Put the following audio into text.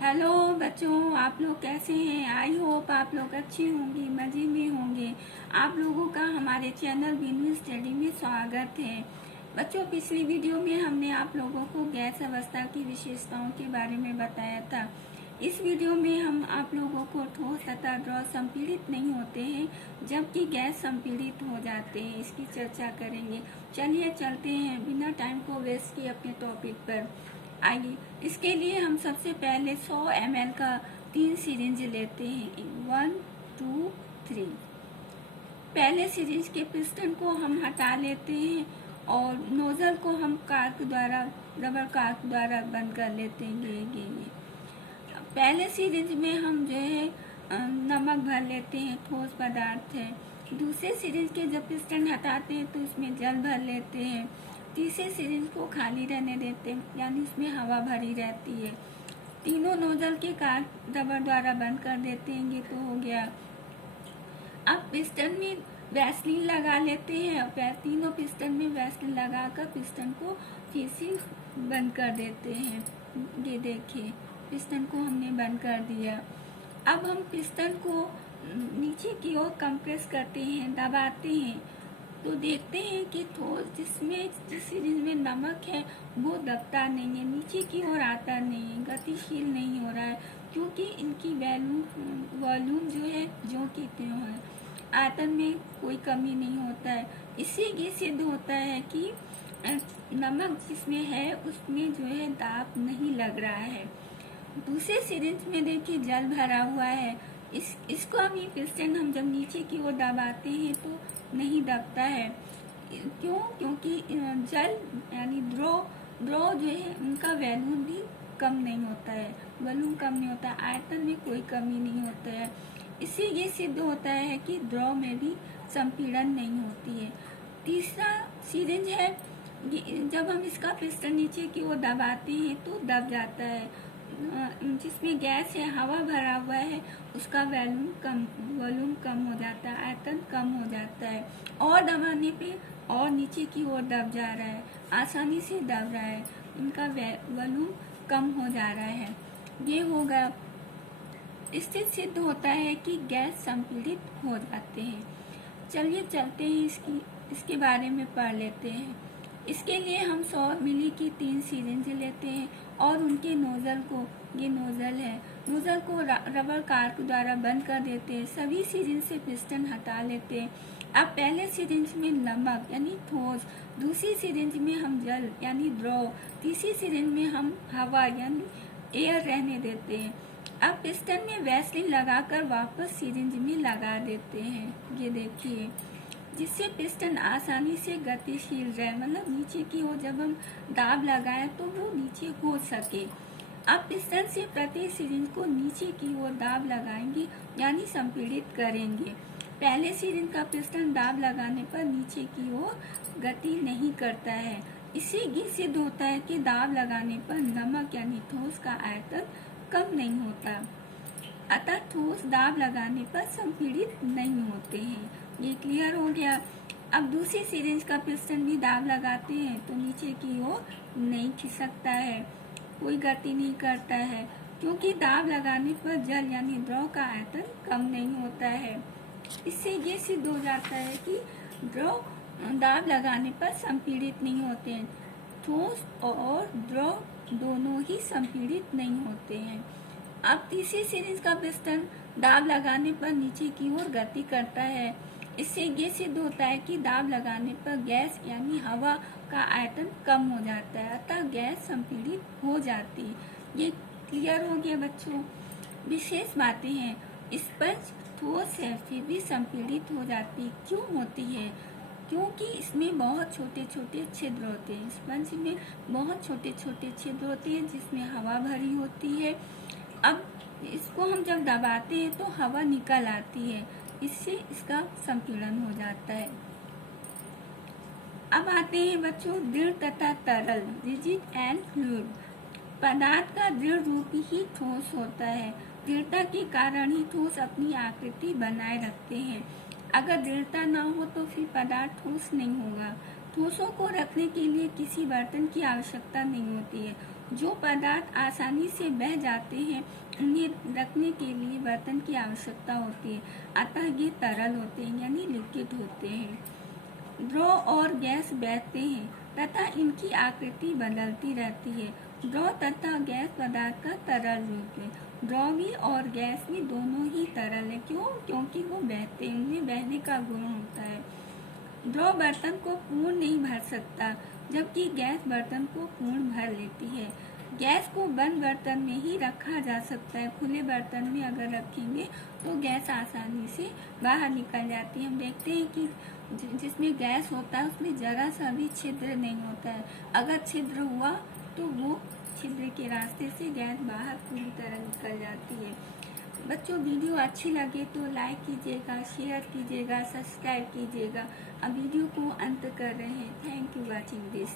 Hello बच्चों, आप लोग कैसे हैं? आई होप आप लोग अच्छे होंगे, मज़े में होंगे। आप लोगों का हमारे चैनल बीनू स्टडी में स्वागत है। बच्चों, पिछली वीडियो में हमने आप लोगों को गैस अवस्था की विशेषताओं के बारे में बताया था। इस वीडियो में हम आप लोगों को ठोस तथा द्रव संपीड़ित नहीं होते हैं, जबकि गैस संपीड़ित हो जाते हैं, इसकी चर्चा करेंगे। चलिए चलते हैं बिना टाइम को वेस्ट किए अपने टॉपिक पर। आइए, इसके लिए हम सबसे पहले 100 ml का 3 सिरिंज लेते हैं। 1 2 3। पहले सिरिंज के पिस्टन को हम हटा लेते हैं और नोजल को हम रबर कार्क द्वारा बंद कर लेते हैं। ये पहले सिरिंज में हम जो है नमक भर लेते हैं, ठोस पदार्थ है। दूसरे सिरिंज के जब पिस्टन हटाते हैं तो इसमें जल भर लेते हैं। तीसरे सिरिंज को खाली रहने देते हैं, यानी इसमें हवा भरी रहती है। तीनों नोजल के कार्क रबर द्वारा बंद कर देते हैं। ये तो हो गया। अब पिस्टन में वैसलीन लगा लेते हैं और तीनों पिस्टन में वैसलीन लगाकर पिस्टन को फिर से बंद कर देते हैं। ये देखिए, पिस्टन को हमने बंद कर दिया। अब हम पिस्टन को नीचे की ओर कंप्रेस करते हैं, दबाते हैं, तो देखते हैं कि जिस सिरिंज में नमक है वो दबता नहीं है, नीचे की ओर आता नहीं है, गतिशील नहीं हो रहा है, क्योंकि इनकी वॉल्यूम जो है जो की त्यों है, आयतन में कोई कमी नहीं होता है। इससे ये सिद्ध होता है कि नमक जिसमें है उसमें जो है दाब नहीं लग रहा है। दूसरे सिरिंज में देखिए जल भरा हुआ है। इसको हम पिस्टन हम जब नीचे की ओर दबाते हैं तो नहीं दबता है। क्यों? क्योंकि जल यानी द्रव जो है उनका वॉल्यूम भी कम नहीं होता है, वॉल्यूम कम नहीं होता, आयतन में कोई कमी नहीं होता है। इससे ये सिद्ध होता है कि द्रव में भी संपीड़न नहीं होती है। तीसरा सिरिंज है, जब हम इसका पिस्टन नीचे की ओर दबाते हैं तो दब जाता है। जिसमें गैस है, हवा भरा हुआ है, उसका वॉल्यूम कम हो जाता है, आयतन कम हो जाता है, और दबाने पे और नीचे की ओर दब जा रहा है, आसानी से दब रहा है, इनका वॉल्यूम कम हो जा रहा है। ये होगा। इससे सिद्ध होता है कि गैस संपीड़ित हो जाते हैं। चलिए चलते हैं, इसके बारे में पढ़ लेते हैं। इसके लिए हम 100 मिली की 3 सिरिंज लेते हैं और उनके नोजल को, ये नोजल है, नोजल को रबर कार्क द्वारा बंद कर देते हैं। सभी सिरिंज से पिस्टन हटा लेते हैं। अब पहले सिरिंज में नमक यानी ठोस, दूसरी सिरिंज में हम जल यानी द्रव, तीसरी सिरिंज में हम हवा यानी एयर रहने देते हैं। अब पिस्टन में वैसलीन लगाकर वापस सिरिंज में लगा देते हैं। ये देखिए, जिससे पिस्टन आसानी से गतिशील रहे, मतलब नीचे की ओर जब हम दाब लगाएं तो वो नीचे हो सके। अब पिस्टन से प्रत्येक सिरिंज को नीचे की ओर दाब लगाएंगे, यानी संपीड़ित करेंगे। पहले सिरिंज का पिस्टन दाब लगाने पर नीचे की ओर गति नहीं करता है। इससे ये सिद्ध होता है कि दाब लगाने पर नमक यानी ठोस का आयतन कम नहीं होता, अतः ठोस दाब लगाने पर संपीड़ित नहीं होते हैं। ये क्लियर हो गया। अब दूसरी सिरिंज का पिस्टन भी दाब लगाते हैं तो नीचे की ओर नहीं खिसकता है, कोई गति नहीं करता है, क्योंकि दाब लगाने पर जल यानी द्रव का आयतन कम नहीं होता है। इससे ये सिद्ध हो जाता है कि द्रव दाब लगाने पर संपीड़ित नहीं होते हैं। ठोस और द्रव दोनों ही संपीड़ित नहीं होते हैं। अब तीसरी सिरिंज का पिस्टन दाब लगाने पर नीचे की ओर गति करता है। इससे ये सिद्ध होता है कि दाब लगाने पर गैस यानी हवा का आयतन कम हो जाता है, अतः गैस संपीड़ित हो जाती है। ये क्लियर हो गया बच्चों। विशेष बातें हैं, स्पंज ठोस है फिर भी संपीड़ित हो जाती, क्यों होती है? क्योंकि इसमें बहुत छोटे छोटे छिद्र होते हैं। स्पंज में बहुत छोटे छोटे छिद्र होते हैं जिसमें हवा भरी होती है। अब इसको हम जब दबाते हैं तो हवा निकल आती है, इससे इसका संपीड़न हो जाता है। अब आते हैं बच्चों दृढ़ तथा तरल, रिजिड एंड फ्लूइड। पदार्थ का दृढ़ रूप ही ठोस होता है। दृढ़ता के कारण ही ठोस अपनी आकृति बनाए रखते हैं। अगर दृढ़ता न हो तो फिर पदार्थ ठोस नहीं होगा। ठोसों को रखने के लिए किसी बर्तन की आवश्यकता नहीं होती है, जो पदार्थ आसानी से बह जाते हैं उन्हें रखने के लिए बर्तन की आवश्यकता होती है, अतः ये तरल होते हैं यानी लिक्विड होते हैं। द्रव और गैस बहते हैं तथा इनकी आकृति बदलती रहती है। द्रव तथा गैस पदार्थ का तरल रूप है। द्रव भी और गैस भी दोनों ही तरल है। क्यों? क्योंकि वो बहते हैं, उनमें बहने का गुण होता है। द्रव बर्तन को पूर्ण नहीं भर सकता, जबकि गैस बर्तन को पूर्ण भर लेती है। गैस को बंद बर्तन में ही रखा जा सकता है। खुले बर्तन में अगर रखेंगे तो गैस आसानी से बाहर निकल जाती है। हम देखते हैं कि जिसमें गैस होता है उसमें जरा सा भी छिद्र नहीं होता है। अगर छिद्र हुआ तो वो छिद्र के रास्ते से गैस बाहर पूरी तरह निकल जाती है। बच्चों, वीडियो अच्छी लगे तो लाइक कीजिएगा, शेयर कीजिएगा, सब्सक्राइब कीजिएगा। अब वीडियो को अंत कर रहे हैं। Thank you watching this.